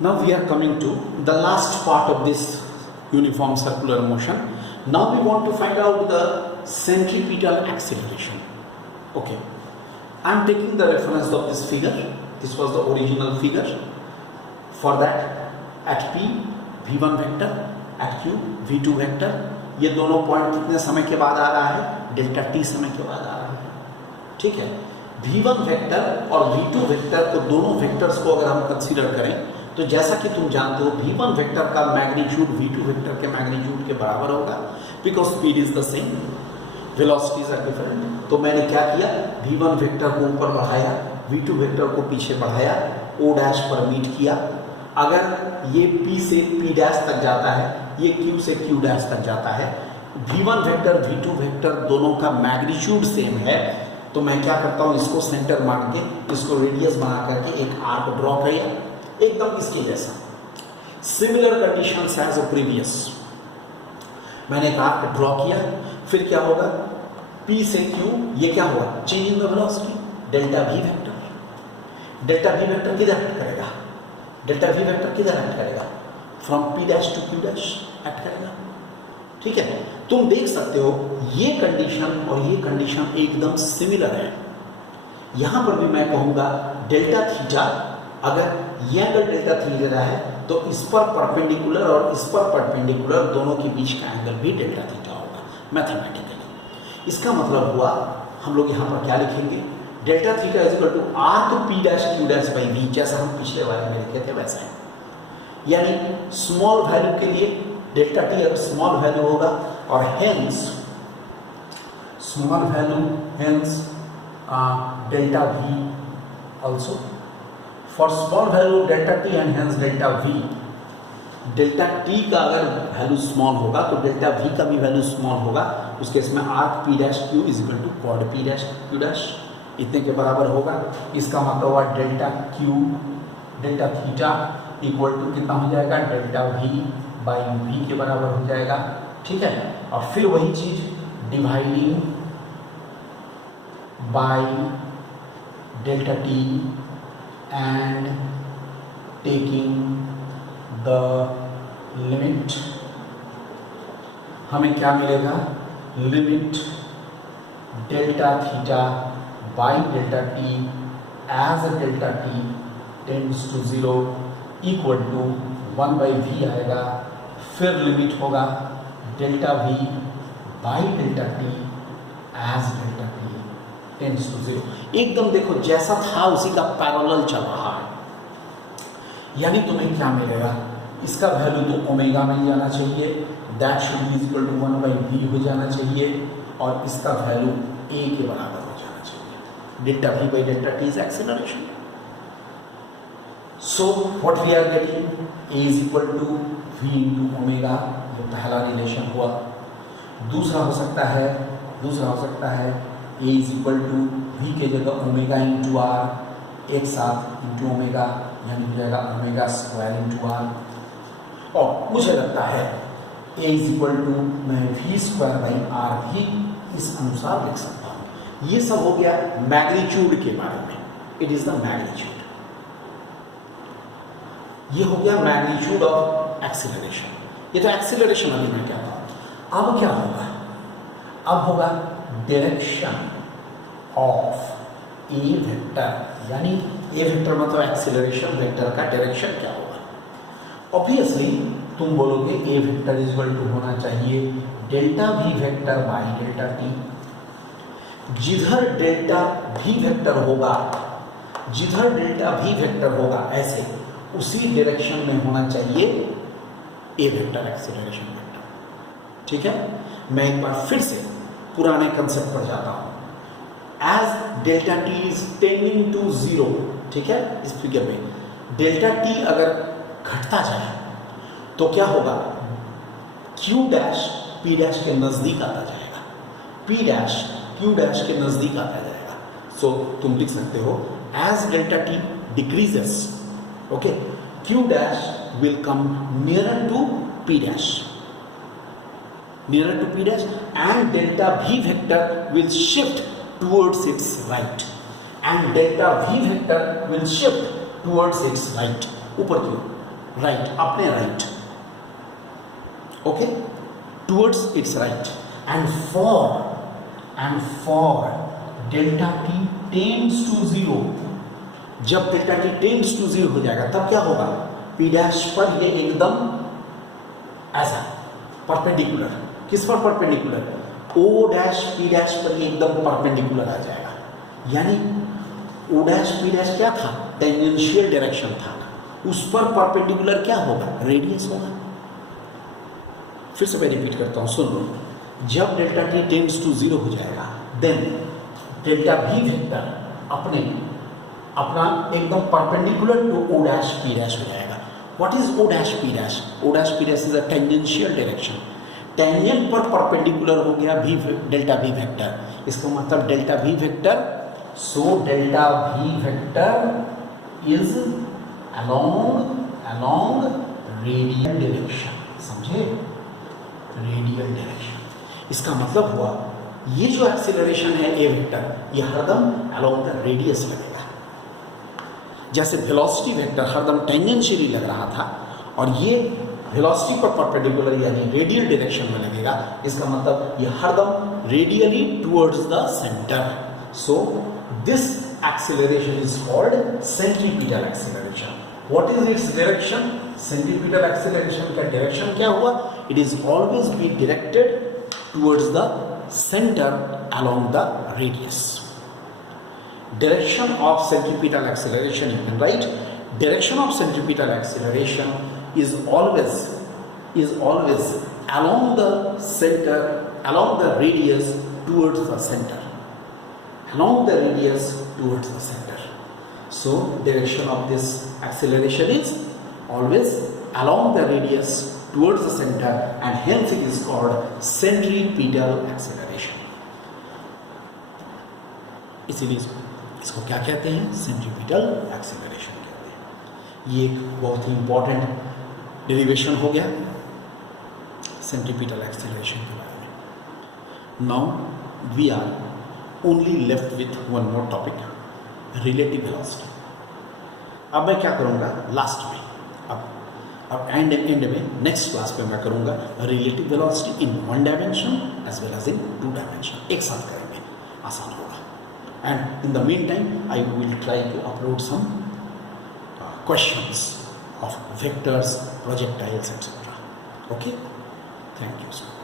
Now we are coming to the last part of this uniform circular motion. Now we want to find out the centripetal acceleration. Okay, I am taking the reference of this figure. This was the original figure. For that, at P v1 vector, at Q v2 vector, ये दोनों point कितने समय के बाद आ रहा है? Delta t समय के बाद आ रहा है. ठीक है, v1 वेक्टर और v2 वेक्टर को दोनों वेक्टर्स को अगर हम कंसीडर करें तो जैसा कि तुम जानते हो v1 वेक्टर का मैग्नीट्यूड v2 वेक्टर के मैग्नीट्यूड के बराबर होगा, because speed is the same, velocities are different. तो मैंने क्या किया, v1 वेक्टर को ऊपर बढ़ाया, v2 वेक्टर को पीछे बढ़ाया, o डैश पर मीट किया. अगर ये p से p डैश तक जाता है, ये q से q डैश तक जाता है, v1 वेक्टर v2 वेक्टर दोनों का मैग्नीट्यूड सेम है, तो मैं क्या करता हूँ, इसको सेंटर मान के इसको रेडियस बना करके एक आर्क ड्रॉ किया, एकदम इसके जैसा. Similar conditions as previous. मैंने एक आर्क ड्रॉ किया, फिर क्या होगा, P से Q, ये क्या हुआ, change in the velocity, delta V vector. Delta V vector किधर एक्ट करेगा, डेल्टा V वेक्टर किधर एक्ट करेगा, from P dash to Q dash act करेगा. ठीक है, तुम देख सकते हो ये कंडीशन और ये कंडीशन एकदम सिमिलर है. यहां पर भी मैं कहूंगा डेल्टा थीटा, अगर ये एंगल डेल्टा थीटा है तो इस पर परपेंडिकुलर और इस पर परपेंडिकुलर दोनों के बीच का एंगल भी डेल्टा थीटा होगा मैथमेटिकली. इसका मतलब हुआ हम लोग यहाँ पर क्या लिखेंगे, delta theta is equal to R two P dash Q dash by V, जैसा हम पिछले वाले में लिखे थे वैसा है. यानी स्मॉल वैल्यू के लिए डेल्टा टी अगर स्मॉल वैल्यू होगा और hence small value hence delta we also. For small value delta T and hence delta we. Delta T का अगर वैल्यू स्मॉल होगा तो डेल्टा वी का भी वैल्यू स्मॉल होगा. उस केस में arc P dash Q is equal to quad P dash Q dash इतने के बराबर होगा. इसका मतलब हुआ delta Q delta theta equal to कितना हो जाएगा, डेल्टा वी बाई वी के बराबर हो जाएगा. ठीक है, और फिर वही चीज dividing by delta T and taking the limit, हमें क्या मिलेगा, limit delta theta by delta T as delta T tends to 0 equal to 1 by V आएगा. फिर लिमिट होगा delta V by delta T as delta T tends to 0. एकदम देखो जैसा था उसी का पैरेलल चल रहा है. यानी तुम्हें क्या मिलेगा, इसका वैल्यू तो ओमेगा में जाना चाहिए, that should be equal to 1 by V हो जाना चाहिए, और इसका वैल्यू a के बराबर हो जाना चाहिए. Delta V by delta T is acceleration. So what we are getting, a is equal to v into omega, ये पहला रिलेशन हुआ. दूसरा हो सकता है a is equal to v के जगह ओमेगा इंटू आर एक साथ इंटू ओमेगा, यानी हो जाएगा ओमेगा स्क्वायर इंटू आर. और मुझे लगता है a इज इक्वल टू मैं v स्क्वायर बाई आर भी इस अनुसार लिख सकता हूँ. ये सब हो गया मैग्नीट्यूड के बारे में, इट इज द मैग्नीट्यूड. ये हो गया मैग्नीट्यूड ऑफ एक्सीलरेशन. ये तो एक्सीलरेशन अभी मैं कहता हूँ. अब क्या होगा, अब होगा डायरेक्शन ऑफ ए वेक्टर, यानी ए वेक्टर मतलब एक्सीलरेशन वेक्टर का डायरेक्शन क्या होगा. ऑब्वियसली तुम बोलोगे ए वेक्टर इज इक्वल टू होना चाहिए delta V vector by delta T. जिधर डेल्टा वी वेक्टर होगा, जिधर डेल्टा वी वेक्टर होगा ऐसे उसी डायरेक्शन में होना चाहिए ए वेक्टर एक्सीलरेशन वेक्टर. ठीक है, मैं एक बार फिर से पुराने कंसेप्ट पर जाता हूं. As delta T is tending to 0, ठीक है, इस फिगर में डेल्टा टी अगर घटता जाए तो क्या होगा, क्यू डैश पी डैश के नजदीक आता जाएगा, पी डैश क्यू डैश के नजदीक आता जाएगा. सो तुम लिख सकते हो as delta T decreases, okay, q dash will come nearer to p dash, and delta v vector will shift towards its right, and delta v vector will shift towards its right. ऊपर की ओर right, अपने right, okay, towards it's right, and for delta T tends to zero, जब delta T tends to zero हो जाएगा तब क्या होगा, पी डैश पर ये एकदम ऐसा परपेंडिकुलर, किस पर perpendicular, O dash P dash पर ये एकदम परपेंडिकुलर आ जाएगा, यानी ओ डैश पी डैश क्या था, टेंजेंशियल डायरेक्शन था, उस पर परपेंडिकुलर क्या होगा, रेडियस होगा। फिर से मैं रिपीट करता हूं, सुन लो, जब delta T tends to zero हो जाएगा देन डेल्टा वी वेक्टर अपना एकदम perpendicular to O dash P dash हो जाएगा। What is O dash P dash, O dash P dash is a tangential direction, tangent पर परपेंडिकुलर हो गया V delta V vector, इसका मतलब delta V vector, so delta V vector is along radial direction, समझे, radial direction. इसका मतलब हुआ ये जो एक्सीलरेशन है ए वेक्टर, ये हरदम अलोंग द रेडियस लगेगा, जैसे वेलोसिटी वेक्टर हरदम टेंजेंशियली लग रहा था और ये वेलोसिटी पर परपेंडिकुलर यानी रेडियल डायरेक्शन में लगेगा, इसका मतलब ये हरदम radially towards the centre. So this acceleration is called centripetal acceleration. What is its direction, centripetal acceleration का डायरेक्शन क्या हुआ, it is always be directed towards the center along the radius. Direction of centripetal acceleration, you can write, direction of centripetal acceleration is always along the center, along the radius towards the center, along the radius towards the center. So direction of this acceleration is always along the radius towards the center, and hence it is called centripetal acceleration. इसीलिए इसको क्या कहते हैं, centripetal acceleration कहते हैं। ये एक बहुत ही इंपॉर्टेंट डेरिवेशन हो गया सेंट्रीपिटल एक्सीलरेशन के बारे में। Now we are only left with one more topic, relative velocity. अब मैं क्या करूँगा लास्ट में, अब एंड में नेक्स्ट क्लास पे मैं करूँगा relative velocity in one dimension as well as in two dimension, एक साथ करेंगे, आसान होगा। And in the meantime I will try to upload some questions of vectors, projectiles etcetera. Okay, thank you so much.